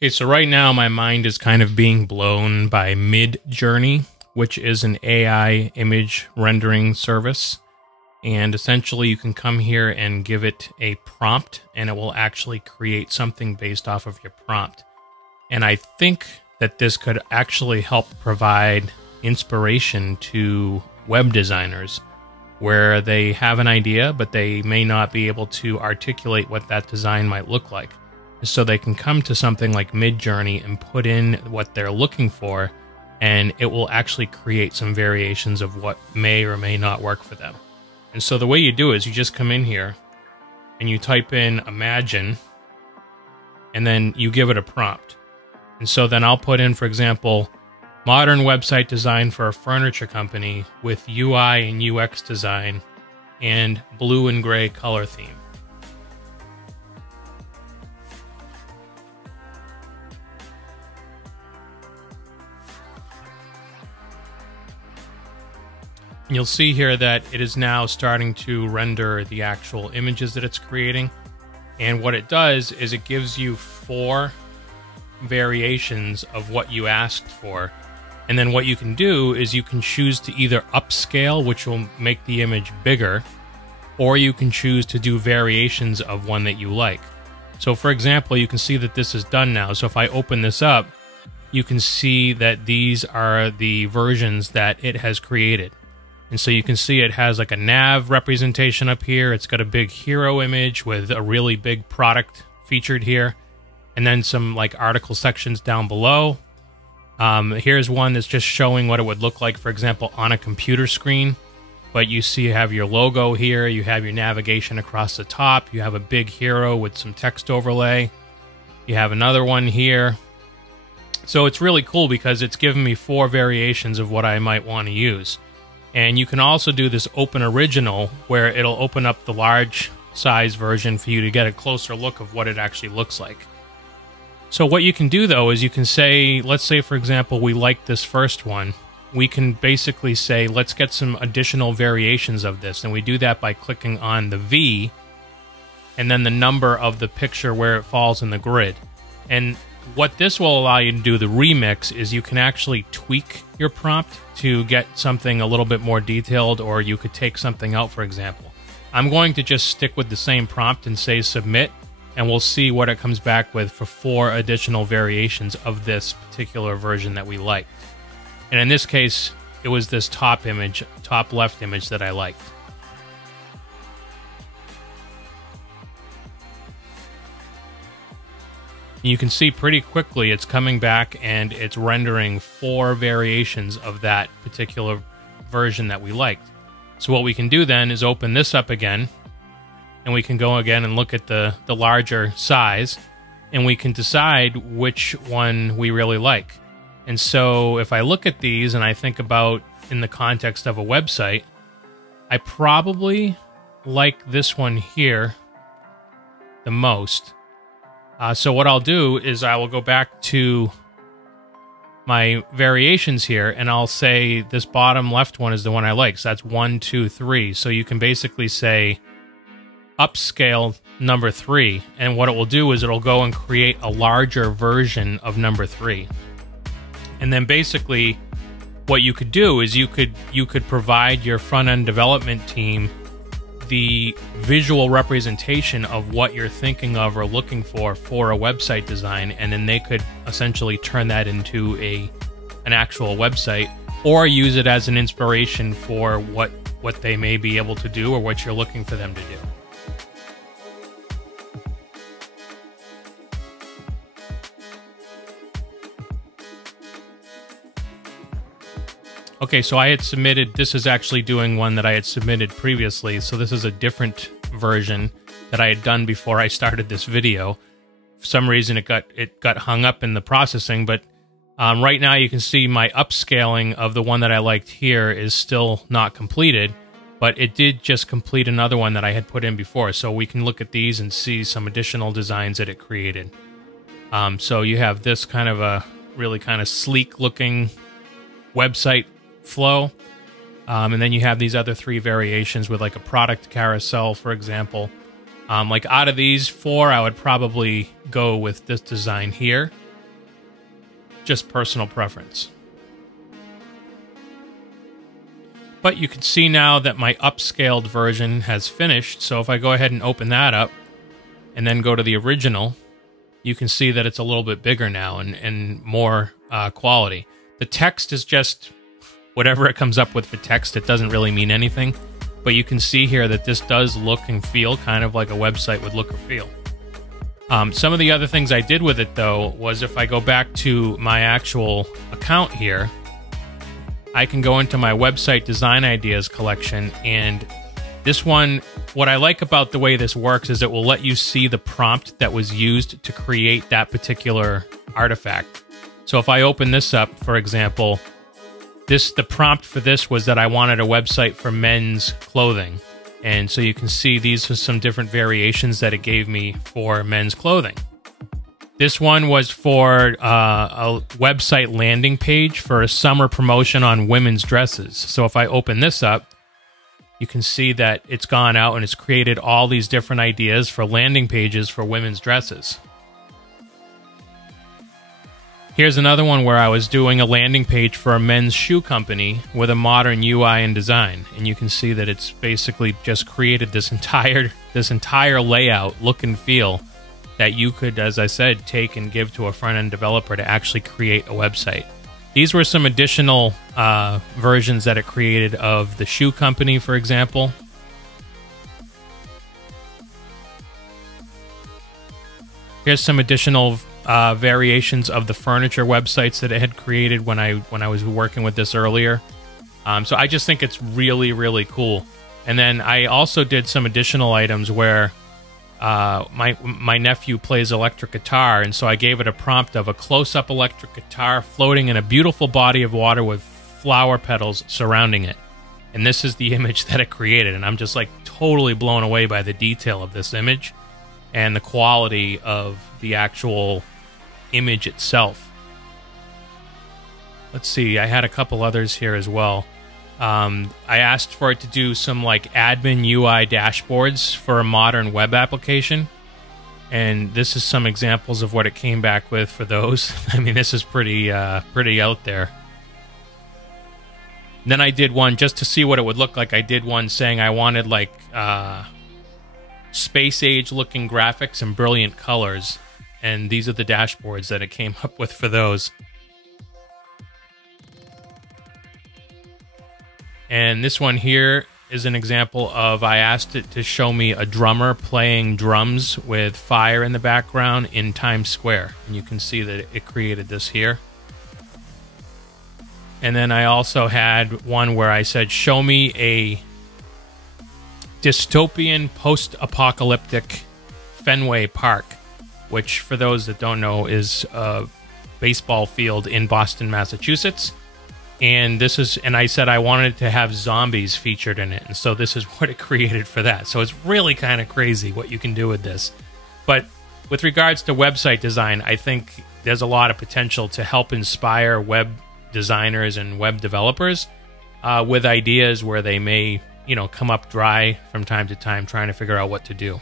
Okay, so right now my mind is kind of being blown by MidJourney, which is an AI image rendering service. And essentially you can come here and give it a prompt and it will actually create something based off of your prompt. And I think that this could actually help provide inspiration to web designers where they have an idea, but they may not be able to articulate what that design might look like. So they can come to something like MidJourney and put in what they're looking for, and it will actually create some variations of what may or may not work for them. And so the way you do is you just come in here and you type in imagine, and then you give it a prompt. And so then I'll put in, for example, modern website design for a furniture company with UI and UX design and blue and gray color theme. And you'll see here that it is now starting to render the actual images that it's creating. And what it does is it gives you 4 variations of what you asked for. And then what you can do is you can choose to either upscale, which will make the image bigger, or you can choose to do variations of one that you like. So for example, you can see that this is done now. So if I open this up, you can see that these are the versions that it has created. And so you can see it has like a nav representation up here. It's got a big hero image with a really big product featured here. And then some like article sections down below. Here's one that's just showing what it would look like, for example, on a computer screen. But you see you have your logo here. You have your navigation across the top. You have a big hero with some text overlay. You have another one here. So it's really cool because it's given me 4 variations of what I might want to use. And you can also do this open original where it'll open up the large size version for you to get a closer look of what it actually looks like. So what you can do though is you can say, let's say for example, we like this first one. We can basically say, let's get some additional variations of this. And we do that by clicking on the V and then the number of the picture where it falls in the grid. And what this will allow you to do, the remix, is you can actually tweak your prompt to get something a little bit more detailed, or you could take something out, for example. I'm going to just stick with the same prompt and say submit, and we'll see what it comes back with for 4 additional variations of this particular version that we liked. And in this case, it was this top image, top left image that I liked. You can see pretty quickly it's coming back and it's rendering 4 variations of that particular version that we liked. So what we can do then is open this up again, and we can go again and look at the larger size, and we can decide which one we really like. And so if I look at these and I think about in the context of a website, I probably like this one here the most. So what I'll do is I will go back to my variations here, and I'll say this bottom left one is the one I like. So that's 1, 2, 3. So you can basically say upscale number 3, and what it will do is it'll go and create a larger version of number 3. And then basically what you could do is you could provide your front-end development team the visual representation of what you're thinking of or looking for a website design, and then they could essentially turn that into an actual website, or use it as an inspiration for what they may be able to do or what you're looking for them to do. Okay, so I had submitted, this is actually doing one that I had submitted previously, so this is a different version that I had done before I started this video. For some reason it got hung up in the processing, but right now you can see my upscaling of the one that I liked here is still not completed, but it did just complete another one that I had put in before, so we can look at these and see some additional designs that it created. So you have this kind of a really kind of sleek looking website flow. And then you have these other 3 variations with like a product carousel, for example. Like out of these 4, I would probably go with this design here. just personal preference. But you can see now that my upscaled version has finished. So if I go ahead and open that up and then go to the original, you can see that it's a little bit bigger now and more quality. The text is just whatever it comes up with for text. It doesn't really mean anything. But you can see here that this does look and feel kind of like a website would look or feel. Some of the other things I did with it, though, was if I go back to my actual account here, I can go into my website design ideas collection, and this one, what I like about the way this works is it will let you see the prompt that was used to create that particular artifact. So if I open this up, for example, the prompt for this was that I wanted a website for men's clothing. And so you can see these are some different variations that it gave me for men's clothing. This one was for a website landing page for a summer promotion on women's dresses. So if I open this up, you can see that it's gone out and it's created all these different ideas for landing pages for women's dresses. Here's another one where I was doing a landing page for a men's shoe company with a modern UI and design. And you can see that it's basically just created this entire layout, look and feel, that you could, as I said, take and give to a front-end developer to actually create a website. These were some additional versions that it created of the shoe company, for example. Here's some additional variations of the furniture websites that it had created when I was working with this earlier. So I just think it's really, really cool. And then I also did some additional items where my nephew plays electric guitar, and so I gave it a prompt of a close-up electric guitar floating in a beautiful body of water with flower petals surrounding it. And this is the image that it created, and I'm just like totally blown away by the detail of this image and the quality of the actual image itself. Let's see, I had a couple others here as well. I asked for it to do some like admin UI dashboards for a modern web application, and this is some examples of what it came back with for those. I mean, this is pretty out there. Then I did one just to see what it would look like. I did one saying I wanted like space age looking graphics and brilliant colors, and these are the dashboards that it came up with for those. And this one here is an example of, I asked it to show me a drummer playing drums with fire in the background in Times Square. And you can see that it created this here. And then I also had one where I said, show me a dystopian post-apocalyptic Fenway Park, which for those that don't know is a baseball field in Boston, Massachusetts. And I said I wanted to have zombies featured in it. And so this is what it created for that. So it's really kind of crazy what you can do with this. But with regards to website design, I think there's a lot of potential to help inspire web designers and web developers with ideas where they may, come up dry from time to time trying to figure out what to do.